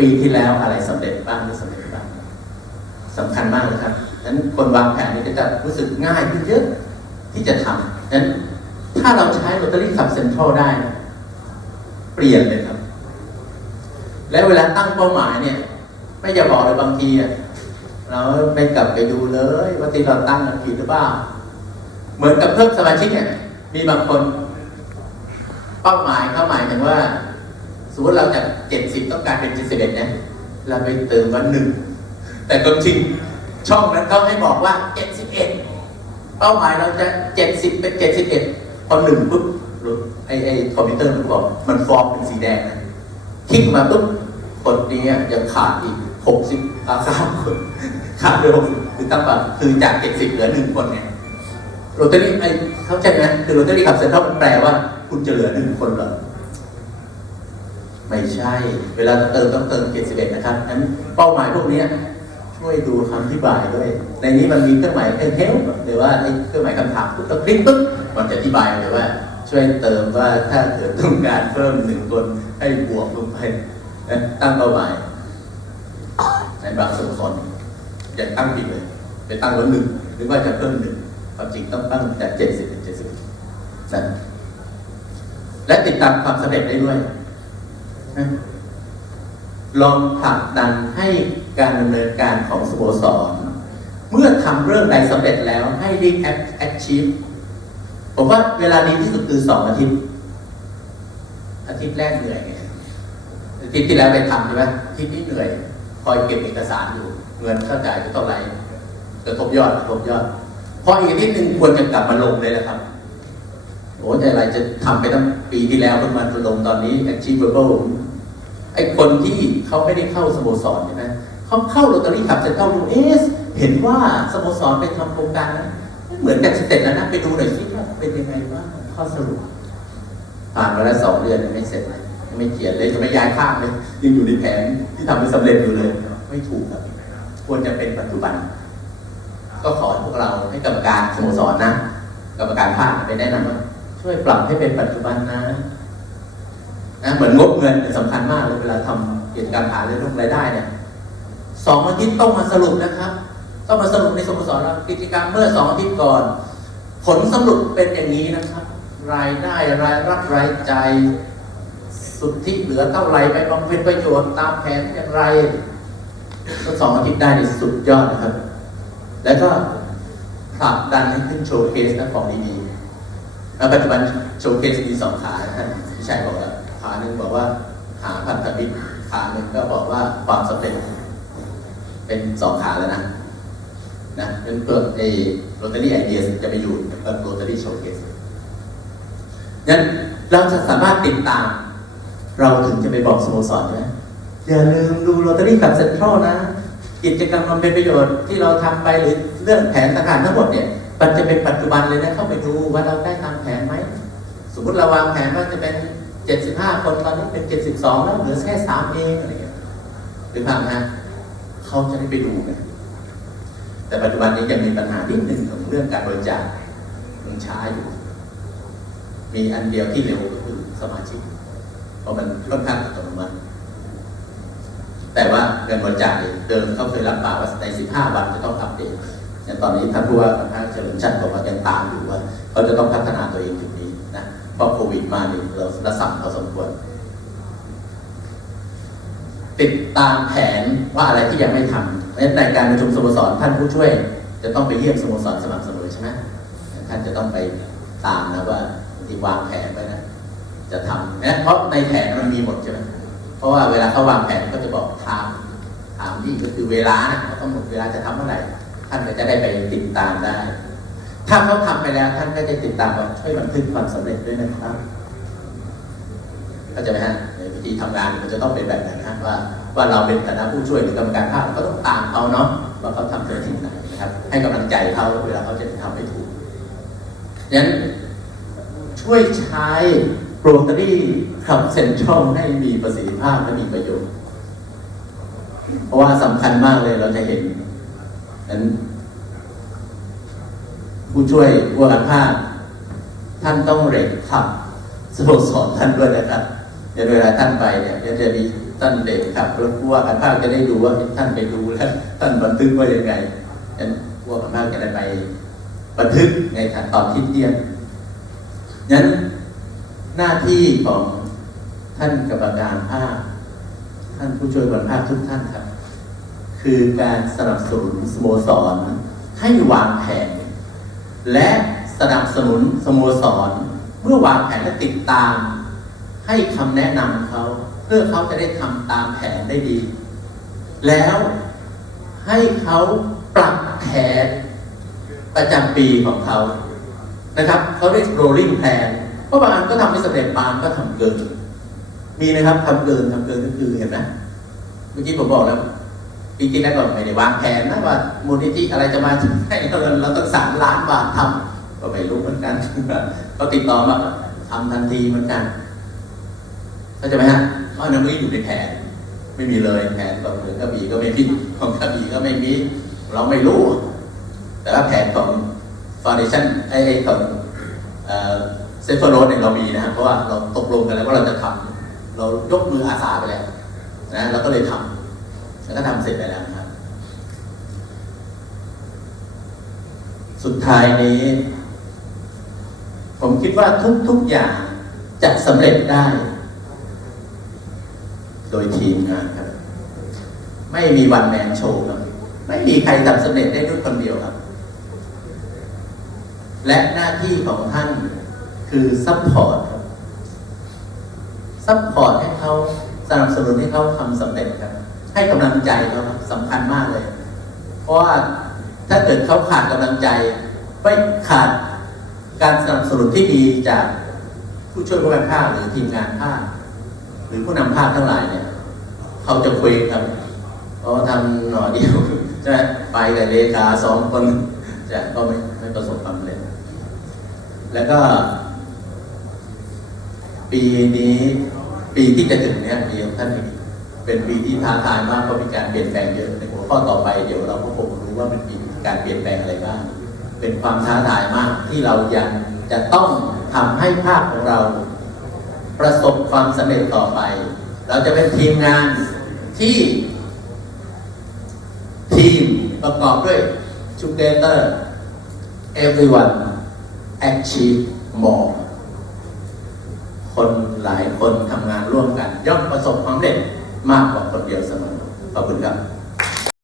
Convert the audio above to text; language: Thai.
ปีที่แล้วอะไรสำเร็จบ้างไม่สำเร็จบ้างสำคัญมากเลยครับนั้นคนวางแผนนี่ก็จะรู้สึกง่ายขึ้นเยอะที่จะทำนั้นถ้าเราใช้ลอตเตอรี่ขับเซ็นทรัลได้นะเปลี่ยนเลยครับ แล้วเวลาตั้งเป้าหมายเนี่ย ไม่จะบอกเลยบางทีเราไม่กลับไปดูเลยว่าที่เราตั้งมันผิดหรือเปล่าเหมือนกับเพิ่มสมาชิกเนี่ยมีบางคน เป้าหมายเขาหมายถึงว่า มมติเราจากเจ็ดสิบต้องการเป็นเจ็ดสิบเอ็ดนี่ยเราไปเติมวันหนึ่ง แต่ก็จริงช่องนั้นเขาให้บอกว่าเจ็ดสิบเอ็ดเป้าหมายเราจะเจ็ดสิบเป็นเจ็ดสิบเอ็ดพอหนึ่งปุ๊บไอไอคอมพิวเตอร์มันบอกมันฟอร์มเป็นสีแดงนะคลิกมาปุ๊บคนนี้ยังขาดอีกหกสิบอาสามคนขาดเลยหกสิบคือตั้งแต่คือจากเจ็ดสิบเหลือหนึ่งคนไงโรตารี่ไอเข้าใจไหมคือโรตารี่ขับเซ็นทรัลมันแปลว่า คุณจะเหลือหนึ่งคนเหรอ ไม่ใช่ เวลาเติมต้องเติม71นะครับนั้นเป้าหมายพวกนี้ช่วยดูคำอธิบายด้วย ในนี้มันมีเครื่องหมายเฮลหรือว่าไอ้เครื่องหมายคำถามปุ๊บต้องคลิกปุ๊บมันจะอธิบายเลยว่า ช่วยเติมว่าถ้าเกิดต้องการเพิ่มหนึ่งคนให้บวกลงไปตั้งเป้าหมายในบางสโมสรอย่าตั้งผิดเลย ไปตั้งลดหนึ่งหรือว่าจะเพิ่มหนึ่งความจริงต้องตั้งจาก70เป็น70นะและติดตามความสำเร็จได้ด้วย ลองผลักดันให้การดำเนินการของสโมสร เมื่อทำเรื่องใดสำเร็จแล้วให้รีแอคแอคชีพผมว่าเวลาดีที่สุดคือสองอาทิตย์ อาทิตย์แรกเหนื่อยไงอาทิตย์ที่แล้วไปทำใช่ไหมอาทิตย์นี้เหนื่อย คอยเก็บเอกสารอยู่ เงินเข้าจ่ายจะเท่าไหร่จะทบยอดทบยอด พออีกอาทิตย์หนึ่งควรจะกลับมาลงเลยแหละครับ โอ้ยอะไรจะทำไปตั้งปีที่แล้วเพิ่งมาลงตอนนี้ achievable ไอ้คนที่เขาไม่ได้เข้าสโมสรใช่ไหมเขาเข้าโรตารี่ขับเซ็นทรัลดูเอส เห็นว่าสโมสรไปทำโครงการนั้นเหมือนกันสเต็ปแล้วนะไปดูหน่อยสิว่าเป็นยังไงบ้างข้อสรุปผ่านมาแล้วสองเดือนยังไม่เสร็จเลยยังไม่เขียนเลยจะไม่ย้ายข้างเลยยังอยู่ในแผนที่ทำให้สำเร็จอยู่เลย ไม่ถูกครับควรจะเป็นปัจจุบัน ก็ขอพวกเราให้กรรมการสโมสรนะกรรมการภาคไปแนะนำว่า ช่วยปรับให้เป็นปัจจุบันนะนะเหมือนงบเงินเนี่ยสำคัญมากเลยเวลาทำกิจกรรมหาเรื่องรายได้เนี่ยสองอาทิตย์ต้องมาสรุปนะครับ ต้องมาสรุปในสโมสรเรากิจกรรมเมื่อสองอาทิตย์ก่อน ผลสรุปเป็นอย่างนี้นะครับ รายได้รายรับรายจ่ายสุทธิเหลือเท่าไหร่ไปบำเพ็ญประโยชน์ตามแผนอย่างไรก็สองอาทิตย์ได้ในสุดยอดนะครับ แล้วก็ผลักดันให้ขึ้นโชว์เคสนะของดีๆ แล้วปัจจุบันโชว์เคสมีสองขาท่านพี่ชัยบอกแล้วขาหนึ่งบอกว่าหาพันธมิตรขาหนึ่งก็บอกว่าความสำเร็จเป็นสองขาแล้วนะนะเป็นเปิดไอ้โรตารี่ไอเดียจะไปอยู่กับโรตารี่โชว์เคสงั้นเราจะสามารถติดตาม เราถึงจะไปบอกสโมสรใช่ไหมอย่าลืมดูโรตารี่กับเซ็นทรัลนะ กิจกรรมมันเป็นประโยชน์ที่เราทำไปหรือเรื่องแผนต่างๆทั้งหมดเนี่ย มันจะเป็นปัจจุบันเลยนะเข้าไปดูว่าเราได้ตามแผนไหม สมมติเราวางแผนว่าจะเป็น 75 คนตอนนี้เป็น 72 แล้วเหลือแค่3เองอะไรเงี้ยหรือเปล่าฮะเขาจะได้ไปดูกันแต่ปัจจุบันนี้ยังมีปัญหานิดหนึ่งของเรื่องการบริจาคมันช้าอยู่ มีอันเดียวที่เร็วก็คือสมาชิก เพราะมันค่อนข้างอัตโนมัติแต่ว่าเงินบริจาคเนี่ยเดิมเขาเคยรับปากว่าใน 15 วันจะต้องอัปเดต อย่างตอนนี้ท่านผู้ว่าการทางเฉลิมชัดบอกว่ายังตามอยู่ว่าเขาจะต้องพัฒนาตัวเองจุดนี้นะเพราะโควิดมาเนี่ยเราระสั่งพอสมควร ติดตามแผนว่าอะไรที่ยังไม่ทำในในการประชุมสโมสรท่านผู้ช่วย จะต้องไปเยี่ยมสโมสรสม่ำเสมอใช่ไหมท่านจะต้องไปตามนะว่าที่วางแผนไว้นะจะทำนะเพราะในแผนมันมีหมดใช่ไหมเพราะว่าเวลาเขาวางแผนก็จะบอกทม์ไทม์ที่ก็คือเวลานะเขาต้องหมดเวลาจะทำเมื่อไหร่ ท่านก็จะได้ไปติดตามได้ ถ้าเขาทำไปแล้ว ท่านก็จะติดตามว่าช่วยบันทึกความสำเร็จด้วยนะครับเข้าใจไหมฮะในวิธีทำงานมันจะต้องเป็นแบบไหนนะว่าว่าเราเป็นคณะผู้ช่วยหรือกรรมการภาคก็ต้องตามเขาเนาะว่าเขาทำถึงที่ไหนนะครับ ให้กำลังใจเขาเวลาเขาจะทำให้ถูกงั้นช่วยใช้โรตารี่ขับเซ็นทรัลให้มีประสิทธิภาพและมีประโยชน์ เพราะว่าสำคัญมากเลยเราจะเห็น นั้นผู้ช่วยผู้การภาคท่านต้องเร่งขับสโมสรท่านด้วยนะครับเดี๋ยวเวลาท่านไปเนี่ยเดี๋ยวจะมีท่านเด็กครับแล้วผู้ว่าการภาคจะได้ดูว่าท่านไปดูแล้ว ท่านบันทึกว่ายังไงฉะนั้นผู้ว่าการภาคจะได้ไปบันทึกในขั้นตอนที่เตียนนั้นหน้าที่ของท่านกรรมการภาคท่านผู้ช่วยกรรมการภาคทุกท่านครับ คือการสนับสนุนสโมสร ให้วางแผน และสนับสนุนสโมสร เมื่อวางแผนและติดตาม ให้คำแนะนำเขาเพื่อเขาจะได้ทำตามแผนได้ดี แล้วให้เขาปรับแผนประจำปีของเขานะครับเขาเรียก rolling plan เพราะบางอันก็ทำไม่สำเร็จบางก็ทำเกิน มีนะครับทำเกินทำเกินก็คือเห็นไหมเมื่อกี้ผมบอกแล้ว ปีที่แล้วก็ไม่ได้วางแผนนะว่ามูลนิธิอะไรจะมาให้เราเราต้องสามล้านบาททำก็ไม่รู้เหมือนกันก็ติดต่อมาทำทันทีเหมือนกันเข้าใจไหมฮะเพราะนั้นไม่อยู่ในแผน ไม่มีเลยแผนของเหมือกระบี่ก็ไม่มีของกระบี่ก็ไม่มี เราไม่รู้ แต่ว่าแผนของฟ u n เดชั่นไอ้ไอของเซฟเฟอร์โรสเนี่ยเรามีนะฮะเพราะว่าเราตกลงกันแล้วว่าเราจะทำเรายกมืออาสาไปแล้วนะเราก็เลยทำ แล้วก็ทำเสร็จไปแล้วครับ สุดท้ายนี้ ผมคิดว่าทุกๆอย่างจะสำเร็จได้ โดยทีมงานครับ ไม่มีวันแมนโชว์ครับ ไม่มีใครทำสำเร็จได้ด้วยคนเดียวครับ และหน้าที่ของท่านคือซัพพอร์ตครับซัพพอร์ตให้เขาสนับสนุนให้เขาทำสำเร็จครับ ให้กำลังใจเขาครับสำคัญมากเลย เพราะว่าถ้าเกิดเขาขาดกำลังใจไม่ขาดการสนับสนุนที่ดีจากผู้ช่วยผู้การภาคหรือทีมงานภาคหรือผู้นำภาคทั้งหลายเนี่ยเขาจะเคุยครับเพราะทำหน่อเดียวใช่ไหมไปกับเลขาสองคนจะก็ไม่ไม่ประสบความสำเร็จแล้วก็ ปีนี้ปีที่จะถึงเนี่ยปีของท่านนี้ เป็นปีที่ท้าทายมากเพราะมีการเปลี่ยนแปลงเยอะในหัวข้อต่อไปเดี๋ยวเราก็คงรู้ว่ามันมีการเปลี่ยนแปลงอะไรบ้าง เป็นความท้าทายมากที่เรายังจะต้องทำให้ภาคของเรา ประสบความสำเร็จต่อไป เราจะเป็นทีมงานที่ ทีมประกอบด้วย together everyone achieve more คนหลายคนทำงานร่วมกัน ย่อมประสบความสำเร็จ มากกว่าคนเดียวเสมอขอบคุณครับ